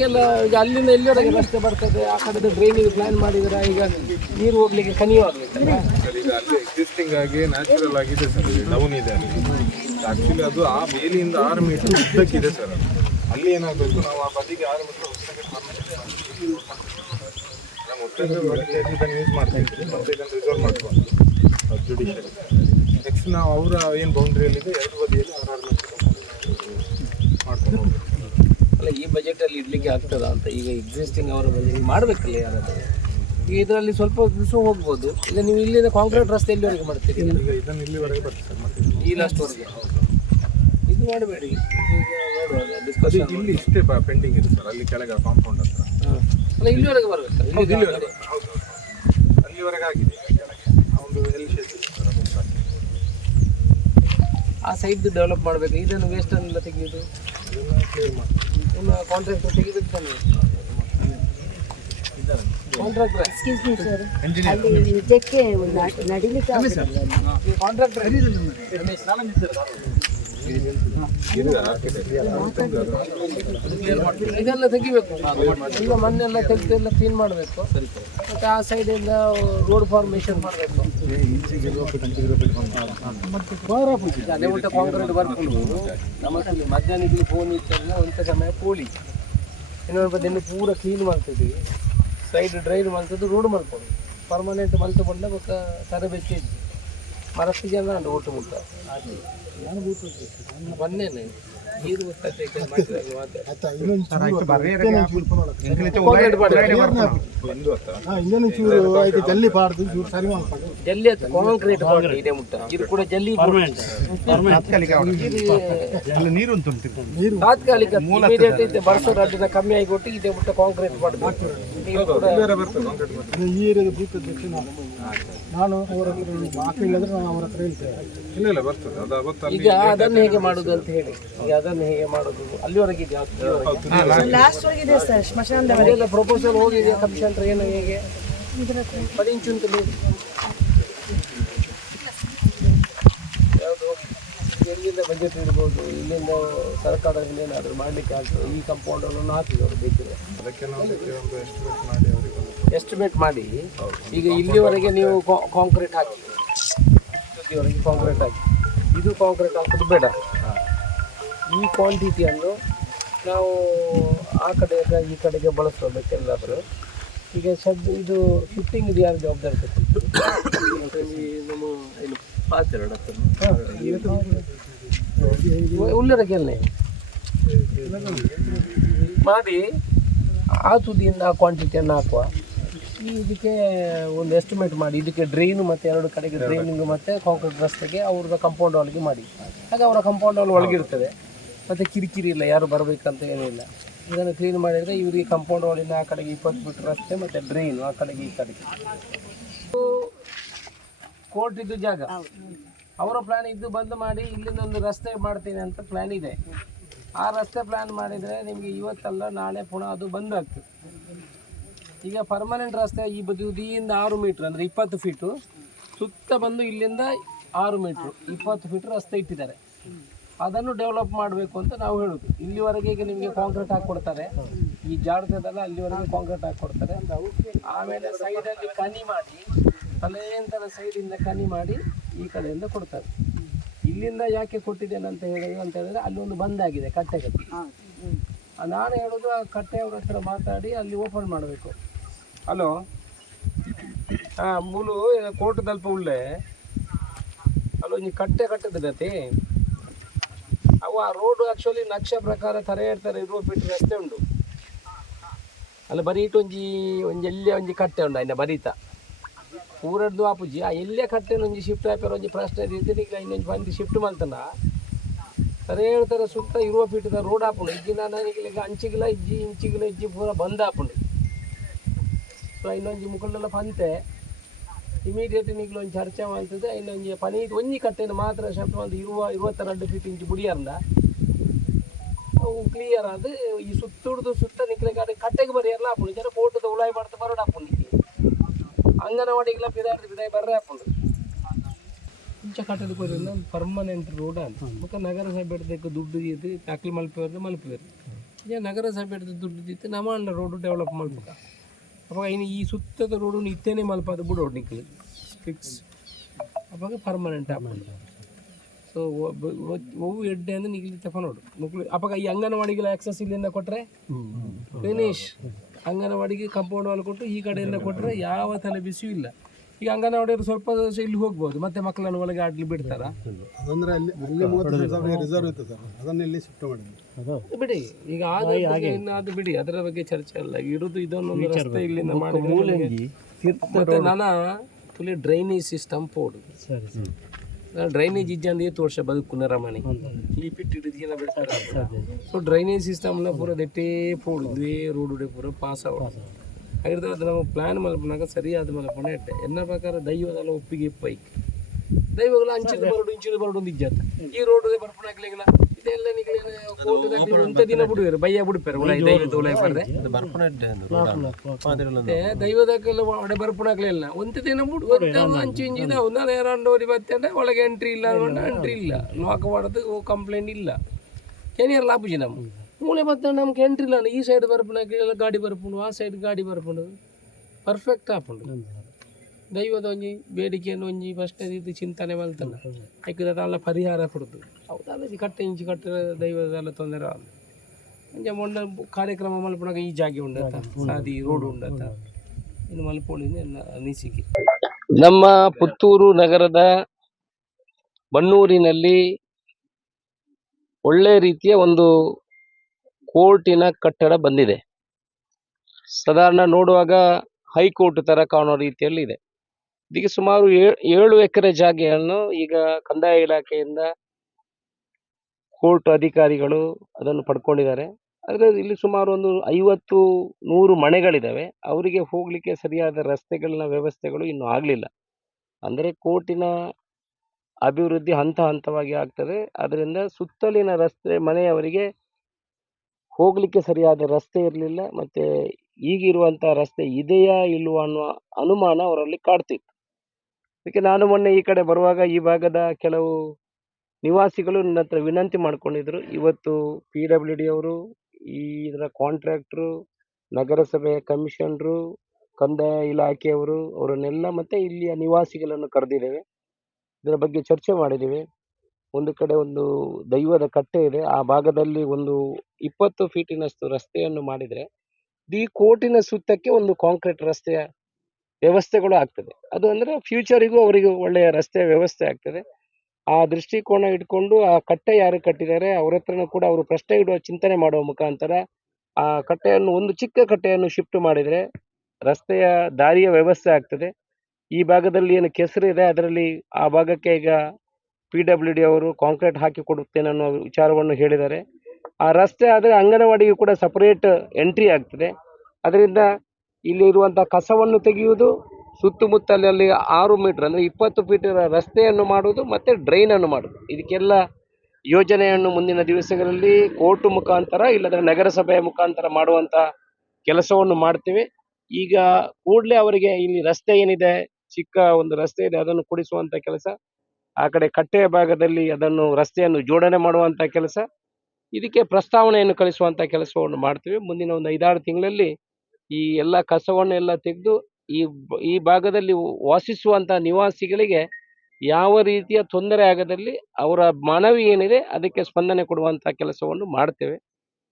ಈಗೆಲ್ಲ ಈಗ ಅಲ್ಲಿಂದ ಎಲ್ಲಿವರೆಗೆ ರಸ್ತೆ ಬರ್ತದೆ, ಆ ಕಡೆ ಡ್ರೈನೇಜ್ ಪ್ಲಾನ್ ಮಾಡಿದ್ರೆ ಈಗ ನೀರು ಹೋಗ್ಲಿಕ್ಕೆ ಕನಿಯೂ ಆಗಬೇಕಲ್ಲ. ಈಗ ಅಲ್ಲಿ ಎಕ್ಸಿಸ್ಟಿಂಗ್ ಆಗಿ ನ್ಯಾಚುರಲ್ ಆಗಿದೆ ಸರ್, ಡೌನ್ ಇದೆ ಅಲ್ಲಿ. ಆಕ್ಚುಲಿ ಅದು ಆ ಬೇಲಿಯಿಂದ 6 ಮೀಟರ್ ಉದ್ದಕ್ಕಿದೆ ಸರ್. ಅಲ್ಲಿ ಏನಾಗಬೇಕು, ನಾವು ಆ ಬದಿಗೆ 6 ಮೀಟರ್ ಉದ್ದಕ್ಕೆ ಯೂಸ್ ಮಾಡ್ತಾ ಇದ್ವಿ. ಮತ್ತೆ ಇದನ್ನು ರಿಸರ್ವ್ ಮಾಡ್ಕೊಂಡು ಜುಡಿಷಿಯರಿ ನೆಕ್ಸ್ಟ್ ನಾವು ಅವರ ಏನು ಬೌಂಡ್ರಿಯಲ್ಲಿದೆ 2 ಬದಿಯಲ್ಲಿ 6 ಮೀಟರ್ ಮಾಡ್ಕೊಂಡು ಹೋಗ್ಬೇಕು. ಅಲ್ಲ, ಈ ಬಜೆಟಲ್ಲಿ ಇಡ್ಲಿಕ್ಕೆ ಆಗ್ತದ ಅಂತ ಈಗ ಎಕ್ಸಿಸ್ಟಿಂಗ್ ಅವರ ಬಜೆಟ್ ಮಾಡಬೇಕಲ್ಲ ಯಾರಾದರೂ. ಈಗ ಇದರಲ್ಲಿ ಸ್ವಲ್ಪ ದಿವಸ ಹೋಗ್ಬೋದು. ಈಗ ನೀವು ಇಲ್ಲಿಂದ ಕಾಂಕ್ರೀಟ್ ರಸ್ತೆ ಎಲ್ಲಿವರೆಗೆ ಮಾಡ್ತೀರಿ? ಈಗ ಇದನ್ನು ಇಲ್ಲಿವರೆಗೆ ಬರ್ತದೆ ಸರ್. ಮತ್ತೆ ಈ ಲಾಸ್ಟ್ವರೆಗೆ ಇದು ಮಾಡಬೇಡಿ. ಅದು ಇಲ್ಲಿ ಇಷ್ಟೇ ಪೆಂಡಿಂಗ್ ಇದೆ ಸರ್, ಅಲ್ಲಿ ಕೆಳಗೆ ಕಾಂಪೌಂಡ್ ಹತ್ರ. ಅಲ್ಲ, ಇಲ್ಲಿವರೆಗೆ ಬರಬೇಕಲ್ಲ. ಇಲ್ಲಿವರೆಗೆ ಹೌದು, ಅಲ್ಲಿವರೆಗೆ ಆಗಿದೆ. ಕೆಳಗೆ ಒಂದು ಎಲ್ ಶೇಪ್ ಇದೆ ಸರ್, ಅದು ಆ ಸೈಡ್ ಡೆವಲಪ್ ಮಾಡಬೇಕು. ಇದನ್ನು ವೇಸ್ಟ್ ಅನ್ನೆಲ್ಲ ತೆಗೆಯೋದು ಅದನ್ನು ಕ್ಲಿಯರ್ ಮಾಡಿ ನಿಮ್ಮ ಕಾಂಟ್ರಾಕ್ಟರ್ ತೆಗಿಬೇಕು ತಾನೆ. ಕಾಂಟ್ರಾಕ್ಟರ್ ಎಕ್ಸ್ಕ್ಯೂಸ್ ಮೀ ಸರ್, ಅಲ್ಲಿ ನಿಜಕ್ಕೆ ನಡಿಲಿಕ್ಕೆ ಕಾಂಟ್ರಾಕ್ಟರ್ ಇದೆಲ್ಲ ತೆಗಿಬೇಕು. ಈಗ ಮಣ್ಣೆಲ್ಲ ತೆಗೆದು ಎಲ್ಲ ಕ್ಲೀನ್ ಮಾಡಬೇಕು. ಮತ್ತೆ ಆ ಸೈಡಿಂದ ರೋಡ್ ಫಾರ್ಮೇಶನ್ ಮಾಡಬೇಕು. ಅದೇ ಊಟ ಕಾಂಕ್ರೀಟ್ ಬರ್ಕೊಂಡು ನಮಗೆ ಮಧ್ಯಾಹ್ನ ಫೋನ್ ಇತ್ತಲ್ಲ ಒಂಥ ಸಮಯ ಕೋಳಿ ಇನ್ನೊಂದು ಬದಿಯನ್ನು ಪೂರ ಕ್ಲೀನ್ ಮಾಡ್ತಿದ್ವಿ. ಸೈಡ್ ಡ್ರೈನ್ ಮಾಡ್ತದ್ದು ರೋಡ್ ಮಾಡ್ಕೊಂಡು ಪರ್ಮನೆಂಟ್ ಮಲ್ತು ಬಂದ ಬೊಕ್ಕ ತರಬೇತಿ ಇದ್ದು ಮರಸ್ತಿ ಜನ ಉಂಟು ಒಟ್ಟು ಮುಟ್ಟ ಮೊನ್ನೆನೆ ನೀರು ಜಲ್ಲಿ ಕಾಂಕ್ರೀಟ್ ಇದೆ ಮುಟ್ಟ ಇದು ಕೂಡ ಜಲ್ಲಿ ತಾತ್ಕಾಲಿಕ ಬಳಸೋ ರಾಜ್ಯದ ಕಮ್ಮಿ ಆಗಿಕೊಟ್ಟು ಇದೆ ಮುಟ್ಟ ಕಾಂಕ್ರೀಟ್ ಮಾಡ್ಬೇಕು. ನಾನು ಅವರ ಅವರ ಹತ್ರ ಹೇಳ್ತೇನೆ. ಈಗ ಅದನ್ನು ಹೇಗೆ ಮಾಡುದು ಅಂತ ಹೇಳಿ, ಈಗ ಅದನ್ನು ಹೇಗೆ ಮಾಡುದು ಅಲ್ಲಿವರೆಗೆ ಇದೆಯಾ ಪ್ರಪೋಸಲ್ ಹೋಗಿದೆ ಕಮಿಷನ್ ಏನು ಹೇಗೆ 10 ಇಂಚು ಅಂತ ಯಾವುದು ಎಲ್ಲಿಂದ ಬಜೆಟ್ ಇಡ್ಬೋದು, ಇಲ್ಲಿಂದ ಸರ್ಕಾರದಿಂದ ಏನಾದರೂ ಮಾಡಲಿಕ್ಕೆ ಆಗ್ತದೆ. ಈ ಕಾಂಪೌಂಡನ್ನು ಹಾಕಿದವರು ಬೇಕಿದೆ ಎಸ್ಟಿಮೇಟ್ ಮಾಡಿ. ಈಗ ಇಲ್ಲಿವರೆಗೆ ನೀವು ಕಾಂಕ್ರೀಟ್ ಹಾಕಿ, ಇಲ್ಲಿವರೆಗೆ ಕಾಂಕ್ರೀಟ್ ಹಾಕಿ, ಇದು ಕಾಂಕ್ರೀಟ್ ಹಾಕೋದು ಬೇಡ. ಈ ಕ್ವಾಂಟಿಟಿಯನ್ನು ನಾವು ಆ ಕಡೆಯಿಂದ ಈ ಕಡೆಗೆ ಬಳಸೋದಕ್ಕೆಲ್ಲಾದರೂ ಈಗ ಇದು ಶಿಫ್ಟಿಂಗ್ ಇದು ಯಾರು ಜವಾಬ್ದಾರಿ ನಮ್ಮ ಏನು ಉಳ್ಳರಗೆಲ್ಲೇ ಮಾಡಿ ಆ ತುದಿಯಿಂದ ಆ ಕ್ವಾಂಟಿಟಿಯನ್ನು ಹಾಕುವ. ಇದಕ್ಕೆ ಒಂದು ಎಸ್ಟಿಮೇಟ್ ಮಾಡಿ, ಇದಕ್ಕೆ ಡ್ರೈನು ಮತ್ತು 2 ಕಡೆಗೆ ಡ್ರೈನಿಂಗ್ ಮತ್ತು ಕಾಂಕ್ರೀಟ್ ರಸ್ತೆಗೆ ಅವ್ರದ್ದು ಕಾಂಪೌಂಡ್ ಹಾಲ್ಗೆ ಮಾಡಿ. ಹಾಗೆ ಅವರ ಕಾಂಪೌಂಡ್ ಹಾಲ್ ಒಳಗಿರ್ತದೆ, ಮತ್ತು ಕಿರಿಕಿರಿ ಇಲ್ಲ, ಯಾರು ಬರಬೇಕಂತ ಏನಿಲ್ಲ. ಇದನ್ನು ಕ್ಲೀನ್ ಮಾಡಿದರೆ ಇವರಿಗೆ ಕಾಂಪೌಂಡ್ ಹಾಲಿನ ಆ ಕಡೆಗೆ 20 ಮೀಟರ್ ರಸ್ತೆ ಮತ್ತು ಡ್ರೈನು ಆ ಕಡೆಗೆ ಈ ಕಡೆಗೆ. ಕೋರ್ಟ್ ಇದ್ದು ಜಾಗ ಅವರ ಪ್ಲ್ಯಾನ್ ಇದ್ದು ಬಂದು ಮಾಡಿ ಇಲ್ಲಿಂದ ಒಂದು ರಸ್ತೆ ಮಾಡ್ತೀನಿ ಅಂತ ಪ್ಲ್ಯಾನ್ ಇದೆ. ಆ ರಸ್ತೆ ಪ್ಲ್ಯಾನ್ ಮಾಡಿದರೆ ನಿಮಗೆ ಇವತ್ತಲ್ಲ ನಾಳೆ ಪುನಃ ಅದು ಬಂದ್ ಆಗ್ತದೆ. ಈಗ ಪರ್ಮನೆಂಟ್ ರಸ್ತೆ ಈ ಬದಿಯಿಂದ 6 ಮೀಟ್ರ್ ಅಂದರೆ 20 ಫೀಟು ಸುತ್ತ ಬಂದು ಇಲ್ಲಿಂದ 6 ಮೀಟ್ರು 20 ಫೀಟ್ ರಸ್ತೆ ಇಟ್ಟಿದ್ದಾರೆ. ಅದನ್ನು ಡೆವಲಪ್ ಮಾಡಬೇಕು ಅಂತ ನಾವು ಹೇಳೋದು. ಇಲ್ಲಿವರೆಗೆ ಈಗ ನಿಮಗೆ ಕಾಂಕ್ರೀಟ್ ಹಾಕ್ಕೊಡ್ತಾರೆ, ಈ ಜಾಡದಲ್ಲ ಅಲ್ಲಿವರೆಗೆ ಕಾಂಕ್ರೀಟ್ ಹಾಕ್ಕೊಡ್ತಾರೆ. ಆಮೇಲೆ ಸೈಡಲ್ಲಿ ಕನಿ ಮಾಡಿ, ತಲೆಯಂತರ ಸೈಡಿಂದ ಕನಿ ಮಾಡಿ ಈ ಕಡೆಯಿಂದ ಕೊಡ್ತಾರೆ. ಇಲ್ಲಿಂದ ಯಾಕೆ ಕೊಟ್ಟಿದ್ದೇನೆ ಅಂತ ಹೇಳಿದ್ರೆ ಅಲ್ಲಿ ಒಂದು ಬಂದಾಗಿದೆ ಕಟ್ಟೆ. ನಾನು ಹೇಳೋದು ಆ ಕಟ್ಟೆಯವ್ರ ಹತ್ರ ಮಾತಾಡಿ ಅಲ್ಲಿ ಓಪನ್ ಮಾಡಬೇಕು. ಹಲೋ, ಮೂಲು ಕೋರ್ಟ್ ದಲ್ಪ ಉಳ್ಳೆ ಅಲ್ಲೊಂದು ಕಟ್ಟೆ ಕಟ್ಟದತಿ ಅವು ಆ ರೋಡ್ ಆ್ಯಕ್ಚುಲಿ ನಕ್ಷೆ ಪ್ರಕಾರ ತರೆ ಇರ್ತಾರೆ 20 ಫೀಟ್ ರಸ್ತೆ ಉಂಟು. ಅಲ್ಲ ಬರೀ ಒಂಜಿ ಎಲ್ಲೇ ಒಂಜಿ ಕಟ್ಟೆ ಉಂಡು ಅನ್ನ ಬರೀತ ಊರದ್ದು ಆಪುಜಿ ಆ ಎಲ್ಲೇ ಕಟ್ಟೆ ಒಂಜಿ ಶಿಫ್ಟ್ ಆಯ್ಪಾರ ಒಂಜಿ ಪ್ರಶ್ನೆ ಇರ್ತೀನಿ. ಈಗ ಇನ್ನೊಂದು ಬಂದು ಶಿಫ್ಟ್ ಮಾಡ್ತಾನ ಸರಿ ಹೇಳ್ತಾರೆ ಸುತ್ತ 20 ಫೀಟ್ದ ರೋಡ್ ಹಾಕೊಂಡು ಇಜ್ಜಿ ನನಗೆ ಅಂಚಿಗಿಲ್ಲ ಇಜ್ಜಿ ಇಂಚಿಗಿಲ್ಲ ಇಜ್ಜಿ ಪೂರ ಬಂದ್ ಹಾಕೊಂಡು. ಸೊ ಇನ್ನೊಂದು ಮುಖಳೆಲ್ಲ ಪಂತೆ ಇಮಿಡಿಯೇಟ್ ನಿಗ್ಲು ಒಂದು ಚರ್ಚೆ ಮಾಡ್ತದೆ. ಇನ್ನೊಂದು ಪನಿ ಒಂಜಿ ಕಟ್ಟೆನ ಮಾತ್ರ ಶಿಫ್ಟ್ ಮಾಡಿ 22 ಫೀಟ್ ಇಂಚು ಬುಡಿಯಾರ್ದ ಅವು ಕ್ಲಿಯರ್ ಆದ ಈ ಸುತ್ತುಡ್ದು ಸುತ್ತ ನಿಕ್ಲೆ ಕಟ್ಟೆಗೆ ಬರೆಯಲ್ಲ ಹಾಕೊಂಡು ಜನ ಫೋಟೋದ ಉಳಾಯಿ ಮಾಡ್ತಾ ಬರೋಡು ಹಾಕೊಂಡಿದ್ದೆ. ಅಂಗನವಾಡಿಗೆಲ್ಲ ಬಿದಾಯಿ ಬರ್ರೆ ಹಾಕೊಂಡು ಇಂಚ ಕಟ್ಟದ ಪರ್ಮನೆಂಟ್ ರೋಡ್ ಅಂತ ಮುಖ ನಗರಸಭೆ ದುಡ್ಡು ಇದು ತಾಕಲು ಮಲ್ಪೇರು ನಗರಸಭೆ ದುಡ್ಡು ನಮ್ಮ ರೋಡು ಡೆವಲಪ್ ಮಾಡ್ಬೇಕು ಅವಾಗ ಇನ್ನು ಈ ಸುತ್ತದ ರೋಡು ಇತ್ತೇನೆ ಮಲ್ಪದ ಬಿಡೋಡು ನಿಕ್ಲಿ ಫಿಕ್ಸ್ ಅವಾಗ ಪರ್ಮನೆಂಟ್ ಆಗ್ಬೋದು ಸೊ ಒವು ಎಡ್ಡೆ ಅಂದ್ರೆ ನಿಕ್ಲಿ ತಗೊಂಡೋಡು ಮುಕ್ಳು ಅವಾಗ ಈ ಅಂಗನವಾಡಿಗೆಲ್ಲ ಆಕ್ಸಸ್ ಇಲ್ಲಿಂದ ಕೊಟ್ಟರೆ ಫಿನಿಶ್ ಅಂಗನವಾಡಿಗೆ ಕಾಂಪೌಂಡ್ ವಾಲ್ ಕೊಟ್ಟು ಈ ಕಡೆಯಿಂದ ಕೊಟ್ಟರೆ ಯಾವ ತಲೆ ಬಿಸಿಯೂ ಇಲ್ಲ ಈಗ ಅಂಗನವಾಡಿಯವರು ಸ್ವಲ್ಪ ದಿವಸ ಇಲ್ಲಿ ಹೋಗ್ಬೋದು ಮತ್ತೆ ಮಕ್ಕಳನ್ನು ಒಳಗೆ ಆಡ್ಲಿ ಬಿಡ್ತಾರ ಅದಂದ್ರೆ ಅಲ್ಲಿ 35,000 ರಿಸರ್ವ್ ಇತ್ತು ಸರ್ ಅದನ್ನ ಇಲ್ಲಿ ಶಿಫ್ಟ್ ಮಾಡಿದ್ವಿ ಬಿಡಿ ಈಗ ಅದು ಬಿಡಿ ಅದರ ಬಗ್ಗೆ ಚರ್ಚೆ ಅಲ್ಲ ಇರುದು ಇದೊಂದು ರಸ್ತೆ ಇಲ್ಲಿಂದ ಮಾಡಿ ಮತ್ತೆ ನಾನು ಫುಲ್ಲಿ ಡ್ರೈನೇಜ್ ಸಿಸ್ಟಮ್ ಪೋಡು ಡ್ರೈನೇಜ್ ಇಜ್ಜಂದು 8 ವರ್ಷ ಬದುಕು ನರಮನೆ ಈ ಪಿಟ್ಟಿಡಿದ ಬಿಡ್ತಾರೆ ಸೊ ಡ್ರೈನೇಜ್ ಸಿಸ್ಟಮ್ನ ಪೂರ ದೆಟ್ಟೇ ಪೋಡು ಇದೇ ರೋಡ್ ಪೂರ ಪಾಸ್ ಆಗೋದು ಹಾಗಿದ್ರೆ ಅದು ನಾವು ಪ್ಲ್ಯಾನ್ ಮಲ್ಪನಾಗ ಸರಿಯಾದ ಮಲ್ಪನ ಇಟ್ಟೆ ಎನ್ನ ಪ್ರಕಾರ ದೈವದಲ್ಲ ಒಪ್ಪಿಗೆ ಪೈಕ್ ದೈವಗಳು ಇಂಚಿದ ಬರಡು ಒಂದು ಇಜ್ಜಾತ ಈ ರೋಡ್ ಬರ್ಪಣಾಗ್ಲಿಲ್ಲ ಇದೆಲ್ಲ ನಿಗ್ಲಿ ಒಂತ ದಿನ ಬಿಡುವರು ಬಯ್ಯ ಬಿಡ್ಪಾರೆ ದೈವದ ಉಳಾಯ ಬರ್ರೆ ದೈವದಕ್ಕೆಲ್ಲ ಒಡೆ ಬರ್ಪಣಾಗ್ಲಿಲ್ಲ ಒಂತ ದಿನ ಬಿಡು ಅಂಚು ಇಂಚಿದ ನಾನು ಎರಡೂವರೆ ಬರ್ತಂದ್ರೆ ಒಳಗೆ ಎಂಟ್ರಿ ಇಲ್ಲ ಎಂಟ್ರಿ ಇಲ್ಲ ಲಾಕ್ ಮಾಡೋದು ಕಂಪ್ಲೇಂಟ್ ಇಲ್ಲ ಏನಿಯರ್ ಲಾಪುಜಿ ನಮ್ಮ ಮೂಲೆ ಬತ್ತ ನಮ್ಗೆ ಎಂಟ್ರಿ ಇಲ್ಲ ಈ ಸೈಡ್ ಬರ್ಪಣಾಗ್ಲಿಲ್ಲ ಗಾಡಿ ಬರ್ಪುಂಡು ಆ ಸೈಡ್ ಗಾಡಿ ಬರ್ಪುಂಡು ಪರ್ಫೆಕ್ಟ್ ಆಪುಂಡು ದೈವದ ಒಂಜಿ ಬೇಡಿಕೆಯನ್ನು ಒಂಜಿ ಫಸ್ಟ್ ಇದು ಚಿಂತನೆ ಮಲ್ತಲ್ಲ ಯಾಕಂದ್ರೆ ಪರಿಹಾರ ಕೊಡುದು ಹೌದಲ್ಲ ಕಟ್ಟೆ ಇಂಚಿ ಕಟ್ಟೆ ದೈವದೆಲ್ಲ ತೊಂದರೆ ಆಗ ಮುಂಜೆ ಮೊನ್ನೆ ಕಾರ್ಯಕ್ರಮ ಮಲ್ಪನಾಗ ಈ ಜಾಗೆ ಉಂಡತ್ತ ಸಾದಿ ರೋಡ್ ಉಂಡತ್ತ ಇನ್ನು ಮಲ್ಪೋಳಿಂದ ಎಲ್ಲ ಅನಿಸಿಕೆ ನಮ್ಮ ಪುತ್ತೂರು ನಗರದ ಬನ್ನೂರಿನಲ್ಲಿ ಒಳ್ಳೆ ರೀತಿಯ ಒಂದು ಕೋರ್ಟಿನ ಕಟ್ಟಡ ಬಂದಿದೆ. ಸಾಧಾರಣ ನೋಡುವಾಗ ಹೈಕೋರ್ಟ್ ತರ ಕಾಣೋ ರೀತಿಯಲ್ಲಿ ಇದೆ. ಇದಕ್ಕೆ ಸುಮಾರು 7 ಎಕರೆ ಜಾಗೆಯನ್ನು ಈಗ ಕಂದಾಯ ಇಲಾಖೆಯಿಂದ ಕೋರ್ಟ್ ಅಧಿಕಾರಿಗಳು ಅದನ್ನು ಪಡ್ಕೊಂಡಿದ್ದಾರೆ. ಆದರೆ ಇಲ್ಲಿ ಸುಮಾರು ಒಂದು 50-100 ಮನೆಗಳಿದ್ದಾವೆ. ಅವರಿಗೆ ಹೋಗ್ಲಿಕ್ಕೆ ಸರಿಯಾದ ರಸ್ತೆಗಳ ವ್ಯವಸ್ಥೆಗಳು ಇನ್ನೂ ಆಗಲಿಲ್ಲ. ಅಂದರೆ ಕೋರ್ಟಿನ ಅಭಿವೃದ್ಧಿ ಹಂತ ಹಂತವಾಗಿ ಆಗ್ತದೆ. ಅದರಿಂದ ಸುತ್ತಲಿನ ರಸ್ತೆ ಮನೆಯವರಿಗೆ ಹೋಗ್ಲಿಕ್ಕೆ ಸರಿಯಾದ ರಸ್ತೆ ಇರಲಿಲ್ಲ. ಮತ್ತೆ ಈಗಿರುವಂಥ ರಸ್ತೆ ಇದೆಯಾ ಇಲ್ವಾ ಅನ್ನುವ ಅನುಮಾನ ಅವರಲ್ಲಿ ಕಾಡ್ತಿತ್ತು. ಅದಕ್ಕೆ ನಾನು ಮೊನ್ನೆ ಈ ಕಡೆ ಬರುವಾಗ ಈ ಭಾಗದ ಕೆಲವು ನಿವಾಸಿಗಳು ನನ್ನ ಹತ್ರ ವಿನಂತಿ ಮಾಡ್ಕೊಂಡಿದ್ರು. ಇವತ್ತು PWD ಅವರು, ಇದರ ಕಾಂಟ್ರಾಕ್ಟ್ರು, ನಗರಸಭೆಯ ಕಮಿಷನರು, ಕಂದಾಯ ಇಲಾಖೆಯವರು ಅವರನ್ನೆಲ್ಲ ಮತ್ತೆ ಇಲ್ಲಿಯ ನಿವಾಸಿಗಳನ್ನು ಕರೆದಿದ್ದೇವೆ. ಇದರ ಬಗ್ಗೆ ಚರ್ಚೆ ಮಾಡಿದ್ದೇವೆ. ಒಂದು ಕಡೆ ಒಂದು ದೈವದ ಕಟ್ಟೆ ಇದೆ, ಆ ಭಾಗದಲ್ಲಿ ಒಂದು 20 ಫೀಟಿನಷ್ಟು ರಸ್ತೆಯನ್ನು ಮಾಡಿದರೆ ಈ ಕೋರ್ಟಿನ ಸುತ್ತಕ್ಕೆ ಒಂದು ಕಾಂಕ್ರೀಟ್ ರಸ್ತೆಯ ವ್ಯವಸ್ಥೆಗಳು ಆಗ್ತದೆ. ಅದು ಅಂದರೆ ಫ್ಯೂಚರಿಗೂ ಅವರಿಗೆ ಒಳ್ಳೆಯ ರಸ್ತೆಯ ವ್ಯವಸ್ಥೆ ಆಗ್ತದೆ. ಆ ದೃಷ್ಟಿಕೋನ ಇಟ್ಕೊಂಡು ಆ ಕಟ್ಟೆ ಯಾರು ಕಟ್ಟಿದ್ದಾರೆ ಅವ್ರ ಹತ್ರನೂ ಕೂಡ ಅವರು ಪ್ರಶ್ನೆ ಇಡುವ ಚಿಂತನೆ ಮಾಡುವ ಮುಖಾಂತರ ಆ ಕಟ್ಟೆಯನ್ನು, ಒಂದು ಚಿಕ್ಕ ಕಟ್ಟೆಯನ್ನು ಶಿಫ್ಟ್ ಮಾಡಿದರೆ ರಸ್ತೆಯ ದಾರಿಯ ವ್ಯವಸ್ಥೆ ಆಗ್ತದೆ. ಈ ಭಾಗದಲ್ಲಿ ಏನು ಕೆಸರು ಇದೆ ಅದರಲ್ಲಿ ಆ ಭಾಗಕ್ಕೆ ಈಗ PWD ಅವರು ಕಾಂಕ್ರೀಟ್ ಹಾಕಿ ಕೊಡುತ್ತೇನೆ ಅನ್ನೋ ವಿಚಾರವನ್ನು ಹೇಳಿದ್ದಾರೆ. ಆ ರಸ್ತೆ ಆದರೆ ಅಂಗನವಾಡಿಗೂ ಕೂಡ ಸಪರೇಟ್ ಎಂಟ್ರಿ ಆಗ್ತದೆ. ಅದರಿಂದ ಇಲ್ಲಿ ಇರುವಂಥ ಕಸವನ್ನು ತೆಗೆಯುವುದು, ಸುತ್ತಮುತ್ತಲಲ್ಲಿ 6 ಮೀಟರ್ ಅಂದರೆ 20 ಫೀಟ್ ರಸ್ತೆಯನ್ನು ಮಾಡುವುದು ಮತ್ತು ಡ್ರೈನನ್ನು ಮಾಡುವುದು. ಇದಕ್ಕೆಲ್ಲ ಯೋಜನೆಯನ್ನು ಮುಂದಿನ ದಿವಸಗಳಲ್ಲಿ ಕೋರ್ಟ್ ಮುಖಾಂತರ ಇಲ್ಲದ್ರೆ ನಗರಸಭೆಯ ಮುಖಾಂತರ ಮಾಡುವಂಥ ಕೆಲಸವನ್ನು ಮಾಡ್ತೀವಿ. ಈಗ ಕೂಡಲೇ ಅವರಿಗೆ ಇಲ್ಲಿ ರಸ್ತೆ ಏನಿದೆ, ಚಿಕ್ಕ ಒಂದು ರಸ್ತೆ ಇದೆ, ಅದನ್ನು ಕೊಡಿಸುವಂಥ ಕೆಲಸ, ಆ ಕಡೆ ಕಟ್ಟೆಯ ಭಾಗದಲ್ಲಿ ಅದನ್ನು ರಸ್ತೆಯನ್ನು ಜೋಡಣೆ ಮಾಡುವಂಥ ಕೆಲಸ, ಇದಕ್ಕೆ ಪ್ರಸ್ತಾವನೆಯನ್ನು ಕಳಿಸುವಂಥ ಕೆಲಸವನ್ನು ಮಾಡ್ತೀವಿ. ಮುಂದಿನ ಒಂದು 5-6 ತಿಂಗಳಲ್ಲಿ ಈ ಎಲ್ಲ ಕಸವನ್ನು ಎಲ್ಲ ತೆಗೆದು ಈ ಭಾಗದಲ್ಲಿ ವಾಸಿಸುವಂಥ ನಿವಾಸಿಗಳಿಗೆ ಯಾವ ರೀತಿಯ ತೊಂದರೆ ಆಗದಲ್ಲಿ ಅವರ ಮನವಿ ಏನಿದೆ ಅದಕ್ಕೆ ಸ್ಪಂದನೆ ಕೊಡುವಂಥ ಕೆಲಸವನ್ನು ಮಾಡ್ತೇವೆ.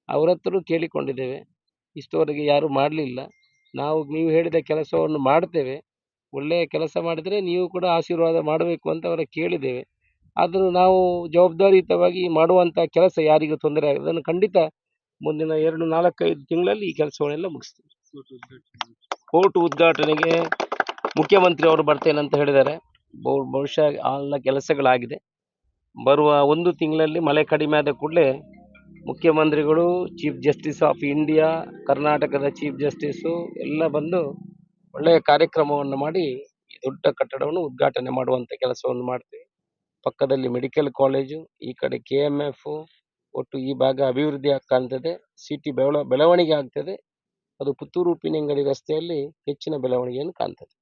ಅವರ ಹತ್ರ ಕೇಳಿಕೊಂಡಿದ್ದೇವೆ, ಇಷ್ಟವರೆಗೆ ಯಾರೂ ಮಾಡಲಿಲ್ಲ. ನೀವು ಹೇಳಿದ ಕೆಲಸವನ್ನು ಮಾಡ್ತೇವೆ, ಒಳ್ಳೆಯ ಕೆಲಸ ಮಾಡಿದರೆ ನೀವು ಕೂಡ ಆಶೀರ್ವಾದ ಮಾಡಬೇಕು ಅಂತ ಅವರ ಕೇಳಿದ್ದೇವೆ. ಆದರೂ ನಾವು ಜವಾಬ್ದಾರಿಯುತವಾಗಿ ಮಾಡುವಂಥ ಕೆಲಸ ಯಾರಿಗೂ ತೊಂದರೆ ಆಗದೆ ಅದನ್ನು ಖಂಡಿತ ಮುಂದಿನ 2-4-5 ತಿಂಗಳಲ್ಲಿ ಈ ಕೆಲಸವನ್ನೆಲ್ಲ ಮುಗಿಸ್ತೀವಿ. ಕೋರ್ಟ್ ಉದ್ಘಾಟನೆಗೆ ಮುಖ್ಯಮಂತ್ರಿ ಅವರು ಬರ್ತೇನೆ ಅಂತ ಹೇಳಿದ್ದಾರೆ. ಬಹುಶಃ ಎಲ್ಲ ಕೆಲಸಗಳಾಗಿದೆ. ಬರುವ 1 ತಿಂಗಳಲ್ಲಿ ಮಳೆ ಕಡಿಮೆ ಆದ ಕೂಡಲೇ ಮುಖ್ಯಮಂತ್ರಿಗಳು, ಚೀಫ್ ಜಸ್ಟಿಸ್ ಆಫ್ ಇಂಡಿಯಾ, ಕರ್ನಾಟಕದ ಚೀಫ್ ಜಸ್ಟಿಸು ಎಲ್ಲ ಬಂದು ಒಳ್ಳೆಯ ಕಾರ್ಯಕ್ರಮವನ್ನು ಮಾಡಿ ಈ ದೊಡ್ಡ ಕಟ್ಟಡವನ್ನು ಉದ್ಘಾಟನೆ ಮಾಡುವಂಥ ಕೆಲಸವನ್ನು ಮಾಡ್ತೀವಿ. ಪಕ್ಕದಲ್ಲಿ ಮೆಡಿಕಲ್ ಕಾಲೇಜು, ಈ ಕಡೆ KMF, ಒಟ್ಟು ಈ ಭಾಗ ಅಭಿವೃದ್ಧಿ ಕಾಣ್ತದೆ. ಸಿಟಿ ಬೆಳವಣಿಗೆ ಆಗ್ತದೆ. ಅದು ಪುತ್ತೂರು ಉಪ್ಪಿನಂಗಡಿ ರಸ್ತೆಯಲ್ಲಿ ಹೆಚ್ಚಿನ ಬೆಳವಣಿಗೆಯನ್ನು ಕಾಣ್ತದೆ.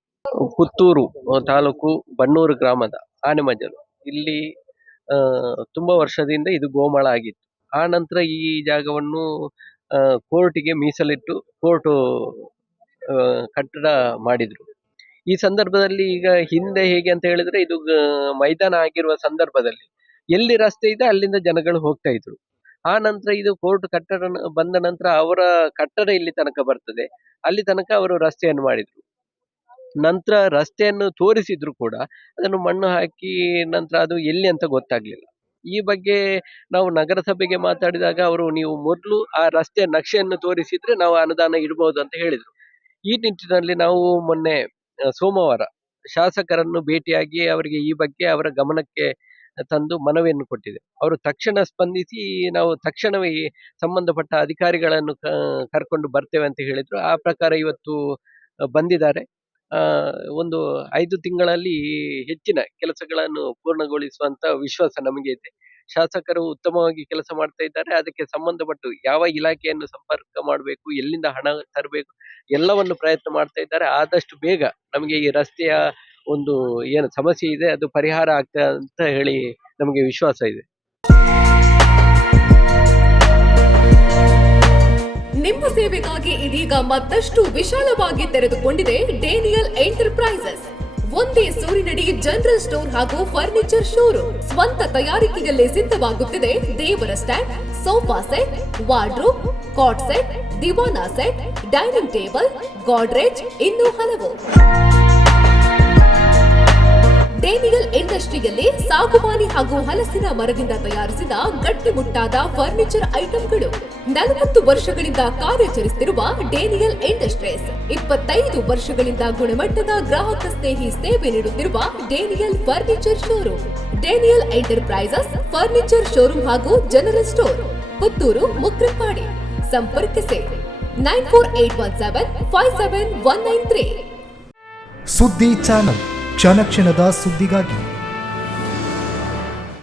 ಪುತ್ತೂರು ತಾಲೂಕು ಬನ್ನೂರು ಗ್ರಾಮದ ಆನೆಮಜಲು, ಇಲ್ಲಿ ತುಂಬಾ ವರ್ಷದಿಂದ ಇದು ಗೋಮಾಳ ಆಗಿತ್ತು. ಆ ನಂತರ ಈ ಜಾಗವನ್ನು ಕೋರ್ಟಿಗೆ ಮೀಸಲಿಟ್ಟು ಕೋರ್ಟು ಕಟ್ಟಡ ಮಾಡಿದ್ರು. ಈ ಸಂದರ್ಭದಲ್ಲಿ ಈಗ ಹಿಂದೆ ಹೇಗೆ ಅಂತ ಹೇಳಿದ್ರೆ ಇದು ಮೈದಾನ ಆಗಿರುವ ಸಂದರ್ಭದಲ್ಲಿ ಎಲ್ಲಿ ರಸ್ತೆ ಇದೆ ಅಲ್ಲಿಂದ ಜನಗಳು ಹೋಗ್ತಾ ಇದ್ರು. ಆ ನಂತರ ಇದು ಕೋರ್ಟ್ ಕಟ್ಟಡ ಬಂದ ನಂತರ ಅವರ ಕಟ್ಟಡ ಇಲ್ಲಿ ತನಕ ಬರ್ತದೆ, ಅಲ್ಲಿ ತನಕ ಅವರು ರಸ್ತೆಯನ್ನು ಮಾಡಿದ್ರು. ನಂತರ ರಸ್ತೆಯನ್ನು ತೋರಿಸಿದ್ರು ಕೂಡ ಅದನ್ನು ಮಣ್ಣು ಹಾಕಿ ನಂತರ ಅದು ಎಲ್ಲಿ ಅಂತ ಗೊತ್ತಾಗ್ಲಿಲ್ಲ. ಈ ಬಗ್ಗೆ ನಾವು ನಗರಸಭೆಗೆ ಮಾತಾಡಿದಾಗ ಅವರು ನೀವು ಮೊದಲು ಆ ರಸ್ತೆಯ ನಕ್ಷೆಯನ್ನು ತೋರಿಸಿದ್ರೆ ನಾವು ಅನುದಾನ ಇಡಬಹುದು ಅಂತ ಹೇಳಿದ್ರು. ಈ ನಿಟ್ಟಿನಲ್ಲಿ ನಾವು ಮೊನ್ನೆ ಸೋಮವಾರ ಶಾಸಕರನ್ನು ಭೇಟಿಯಾಗಿ ಅವರಿಗೆ ಈ ಬಗ್ಗೆ ಅವರ ಗಮನಕ್ಕೆ ತಂದು ಮನವಿಯನ್ನು ಕೊಟ್ಟಿದೆ. ಅವರು ತಕ್ಷಣ ಸ್ಪಂದಿಸಿ ನಾವು ತಕ್ಷಣವೇ ಸಂಬಂಧಪಟ್ಟ ಅಧಿಕಾರಿಗಳನ್ನು ಕರ್ಕೊಂಡು ಬರ್ತೇವೆ ಅಂತ ಹೇಳಿದ್ರು. ಆ ಪ್ರಕಾರ ಇವತ್ತು ಬಂದಿದ್ದಾರೆ. ಒಂದು 5 ತಿಂಗಳಲ್ಲಿ ಹೆಚ್ಚಿನ ಕೆಲಸಗಳನ್ನು ಪೂರ್ಣಗೊಳಿಸುವಂತ ವಿಶ್ವಾಸ ನಮಗೆ ಇದೆ. ಶಾಸಕರು ಉತ್ತಮವಾಗಿ ಕೆಲಸ ಮಾಡ್ತಾ ಇದ್ದಾರೆ. ಅದಕ್ಕೆ ಸಂಬಂಧಪಟ್ಟು ಯಾವ ಇಲಾಖೆಯನ್ನು ಸಂಪರ್ಕ ಮಾಡಬೇಕು, ಎಲ್ಲಿಂದ ಹಣ ತರಬೇಕು, ಎಲ್ಲವನ್ನು ಪ್ರಯತ್ನ ಮಾಡ್ತಾ ಇದ್ದಾರೆ. ಆದಷ್ಟು ಬೇಗ ನಮಗೆ ಈ ರಸ್ತೆಯ ಒಂದು ಏನು ಸಮಸ್ಯೆ ಇದೆ ಅದು ಪರಿಹಾರ ಆಗ್ತದೆ ಅಂತ ಹೇಳಿ ನಮಗೆ ವಿಶ್ವಾಸ ಇದೆ. ನಿಮ್ಮ ಸೇವೆಗಾಗಿ ಇದೀಗ ಮತ್ತಷ್ಟು ವಿಶಾಲವಾಗಿ ತೆರೆದುಕೊಂಡಿದೆ ಡೇನಿಯಲ್ ಎಂಟರ್ಪ್ರೈಸಸ್. ಒಂದೇ ಸೂರಿನಡಿ ಜನರಲ್ ಸ್ಟೋರ್ ಹಾಗೂ ಫರ್ನಿಚರ್ ಶೋರೂಮ್. ಸ್ವಂತ ತಯಾರಿಕೆಯಲ್ಲೇ ಸಿದ್ಧವಾಗುತ್ತಿದೆ ದೇವರ stand, sofa set, wardrobe, cot set, ದಿವಾನಾ ಸೆಟ್, ಡೈನಿಂಗ್ ಟೇಬಲ್, ಗಾಡ್ರೇಜ್, ಇನ್ನೂ ಹಲವು. ಡೇನಿಯಲ್ ಇಂಡಸ್ಟ್ರಿಯಲ್ಲಿ ಸಾಗುವಾನಿ ಹಾಗೂ ಹಲಸಿನ ಮರದಿಂದ ತಯಾರಿಸಿದ ಗಟ್ಟಿಮುಟ್ಟಾದ ಫರ್ನಿಚರ್ ಐಟಂಗಳು. 40 ವರ್ಷಗಳಿಂದ ಕಾರ್ಯಾಚರಿಸುತ್ತಿರುವ ಡೇನಿಯಲ್ ಇಂಡಸ್ಟ್ರೀಸ್ 25 ವರ್ಷಗಳಿಂದ ಗುಣಮಟ್ಟದ ಗ್ರಾಹಕ ಸ್ನೇಹಿ ಸೇವೆ ನೀಡುತ್ತಿರುವ Daniel furniture showroom. Daniel enterprises furniture showroom ಹಾಗೂ ಜನರಲ್ ಸ್ಟೋರ್, ಪುತ್ತೂರು, ಮುಕ್ರಪಾಡಿ. ಸಂಪರ್ಕಿಸಿ 94817579193. ಸುದ್ದಿ ಚಾನಲ್, ಕ್ಷಣ ಕ್ಷಣದ ಸುದ್ದಿಗಾಗಿ.